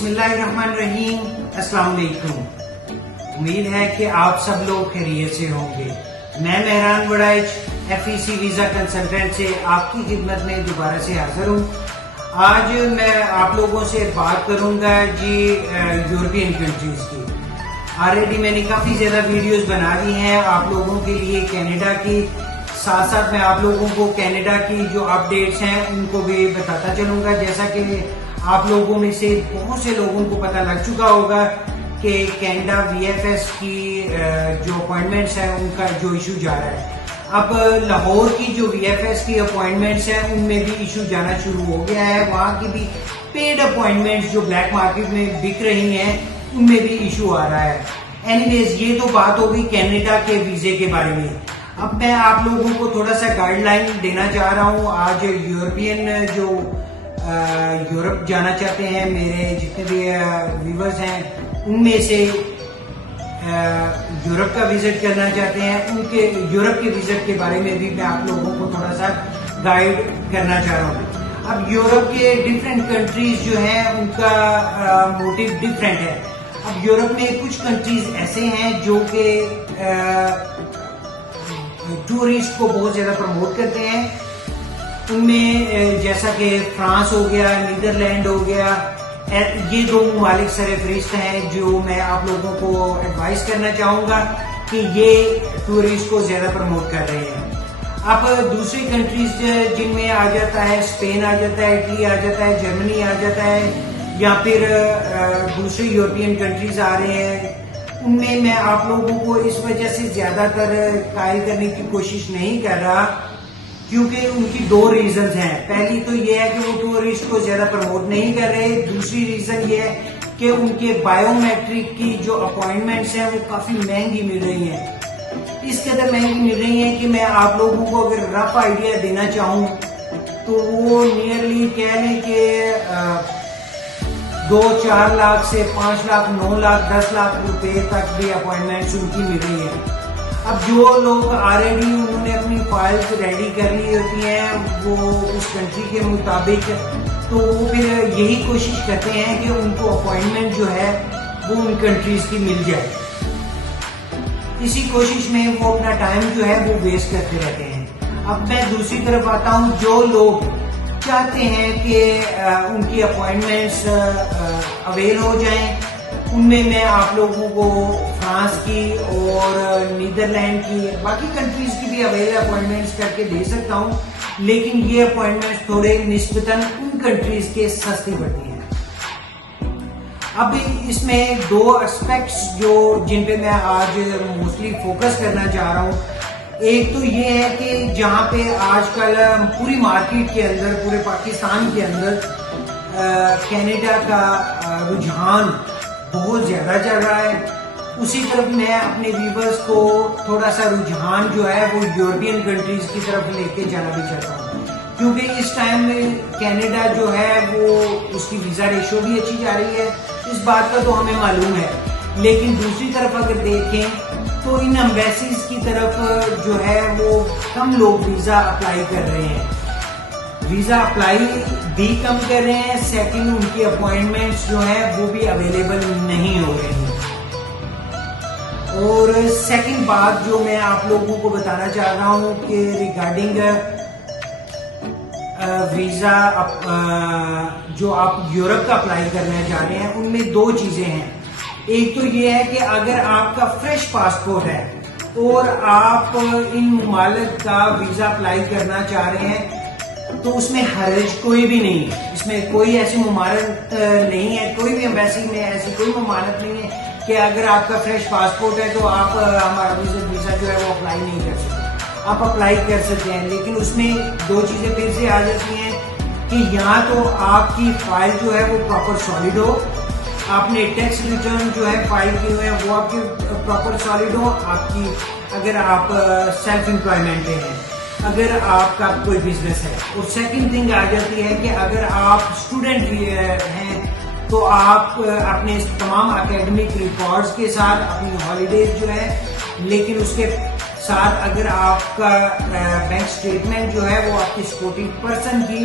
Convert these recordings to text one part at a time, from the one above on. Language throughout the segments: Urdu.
بسم اللہ الرحمن الرحیم. السلام علیکم. امید ہے کہ آپ سب لوگ خیریت سے ہوں گے. میں Mehran Warraich FEC visa consultant سے آپ کی خدمت میں دوبارہ سے حاضر ہوں. آج میں آپ لوگوں سے بات کروں گا یورپین کنٹریز کی. آلریڈی میں نے کافی زیادہ ویڈیوز بنا دی ہیں آپ لوگوں کے لیے کینیڈا کی. ساتھ ساتھ میں آپ لوگوں کو کینیڈا کی جو اپڈیٹس ہیں ان کو بھی بتاتا چلوں گا. جیسا کہ آپ لوگوں میں سے بہت سے لوگوں کو پتہ لگ چکا ہوگا کہ کینیڈا VFS کی جو اپوائنٹمنٹس ہیں ان کا جو ایشو جا رہا ہے. اب لاہور کی جو VFS کی اپوائنٹمنٹس ہیں ان میں بھی ایشو جانا شروع ہو گیا ہے. وہاں کی بھی پیڈ اپوائنٹمنٹس جو بلیک مارکیٹ میں بک رہی ہیں ان میں بھی ایشو آ رہا ہے. اینی یہ تو بات ہوگی کینیڈا کے ویزے کے بارے میں. اب میں آپ لوگوں کو تھوڑا سا گائیڈ لائن دینا چاہ رہا ہوں. آج یورپین جو یورپ جانا چاہتے ہیں میرے جتنے بھی ویورز ہیں ان میں سے یورپ کا وزٹ کرنا چاہتے ہیں ان کے یورپ کے وزٹ کے بارے میں بھی میں آپ لوگوں کو تھوڑا سا گائیڈ کرنا چاہ رہا ہوں. اب یورپ کے ڈفرینٹ کنٹریز جو ہیں ان کا موٹیو ڈفرینٹ ہے. اب یورپ میں کچھ کنٹریز ایسے ہیں جو کہ ٹورسٹ کو بہت زیادہ پروموٹ کرتے ہیں. ان میں جیسا کہ فرانس ہو گیا, نیدرلینڈ ہو گیا, یہ دو ممالک سر فہرست ہیں جو میں آپ لوگوں کو ایڈوائز کرنا چاہوں گا کہ یہ ٹورسٹ کو زیادہ پروموٹ کر رہے ہیں. اب دوسری کنٹریز جن میں آ جاتا ہے اسپین آ جاتا ہے, اٹلی آ جاتا ہے, جرمنی آ جاتا ہے, یا پھر دوسری یورپین کنٹریز آ رہے ہیں. ان میں آپ لوگوں کو اس وجہ سے زیادہ تر قائل کرنے کی کوشش نہیں کر رہا کیونکہ ان کی دو ریزنز ہیں. پہلی تو یہ ہے کہ وہ ٹورسٹ کو زیادہ پروموٹ نہیں کر رہے. دوسری ریزن یہ ہے کہ ان کے بایو میٹرک کی جو اپوائنٹمنٹس ہیں وہ کافی مہنگی مل رہی ہیں. اس قدر مہنگی مل رہی ہیں کہ میں آپ لوگوں کو اگر رف آئیڈیا دینا چاہوں تو وہ نیئرلی کہہ لیں کہ 2-4 لاکھ سے 5 لاکھ 9 لاکھ 10 لاکھ روپے تک بھی اپوائنٹمنٹس ان کی مل رہی ہیں. اب جو لوگ آلریڈی انہوں نے اپنی فائلز ریڈی کر لی ہوتی ہیں وہ اس کنٹری کے مطابق, تو وہ پھر یہی کوشش کرتے ہیں کہ ان کو اپوائنٹمنٹ جو ہے وہ ان کنٹریز کی مل جائے. اسی کوشش میں وہ اپنا ٹائم جو ہے وہ ویسٹ کرتے رہتے ہیں. اب میں دوسری طرف آتا ہوں, جو لوگ چاہتے ہیں کہ ان کی اپوائنٹمنٹس اویل ہو جائیں ان میں آپ لوگوں کو فرانس کی اور نیدرلینڈ کی باقی کنٹریز کی بھی اویل اپوائنٹمنٹس کر کے دے سکتا ہوں, لیکن یہ اپوائنٹمنٹس تھوڑے نسبتاً ان کنٹریز کے سستی پڑتی ہیں. اب اس میں دو اسپیکٹس جن پہ میں آج موسٹلی فوکس کرنا چاہ رہا ہوں. ایک تو یہ ہے کہ جہاں پہ آج کل پوری مارکیٹ کے اندر پورے پاکستان کے اندر کینیڈا کا رجحان بہت زیادہ چل رہا ہے, اسی طرف میں اپنے ویورز کو تھوڑا سا رجحان جو ہے وہ یورپین کنٹریز کی طرف لے کے جانا بھی چاہتا ہوں کیونکہ اس ٹائم میں کینیڈا جو ہے وہ اس کی ویزا ریشو بھی اچھی جا رہی ہے. اس بات کا تو ہمیں معلوم ہے, لیکن دوسری طرف اگر دیکھیں تو ان ایمبیسیز کی طرف جو ہے وہ کم لوگ ویزا اپلائی کر رہے ہیں. ویزا اپلائی بھی کم کر رہے ہیں. سیکنڈ, ان کی اپوائنٹمنٹس جو ہیں وہ بھی اویلیبل نہیں ہو رہی ہیں. اور سیکنڈ بات جو میں آپ لوگوں کو بتانا چاہ رہا ہوں کہ ریگارڈنگ ویزا جو آپ یورپ کا اپلائی کرنا چاہ رہے ہیں ان میں دو چیزیں ہیں. ایک تو یہ ہے کہ اگر آپ کا فریش پاسپورٹ ہے اور آپ ان ممالک کا ویزا اپلائی کرنا چاہ رہے ہیں تو اس میں حرج کوئی بھی نہیں ہے. اس میں کوئی ایسی ممانعت نہیں ہے, کوئی بھی ایمبیسی میں ایسی کوئی ممانعت نہیں ہے کہ اگر آپ کا فریش پاسپورٹ ہے تو آپ ہمارا ویزا جو ہے وہ اپلائی نہیں کر سکتے. آپ اپلائی کر سکتے ہیں, لیکن اس میں دو چیزیں پھر سے آ جاتی ہیں کہ یہاں تو آپ کی فائل جو ہے وہ پراپر سالڈ ہو, آپ نے ٹیکس ریٹرن جو ہے فائل کیے ہوئے ہیں وہ آپ کی پراپر سالڈ ہو, آپ کی اگر آپ سیلف امپلائمنٹ ہیں, اگر آپ کا کوئی بزنس ہے. اور سیکنڈ تھنگ آ جاتی ہے کہ اگر آپ اسٹوڈنٹ ہیں تو آپ اپنے تمام اکیڈمک ریکارڈز کے ساتھ اپنی ہالیڈیز جو ہے, لیکن اس کے ساتھ اگر آپ کا بینک اسٹیٹمنٹ جو ہے وہ آپ کی سپورٹنگ پرسن کی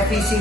FEC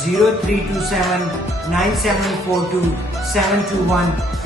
0327 9742 721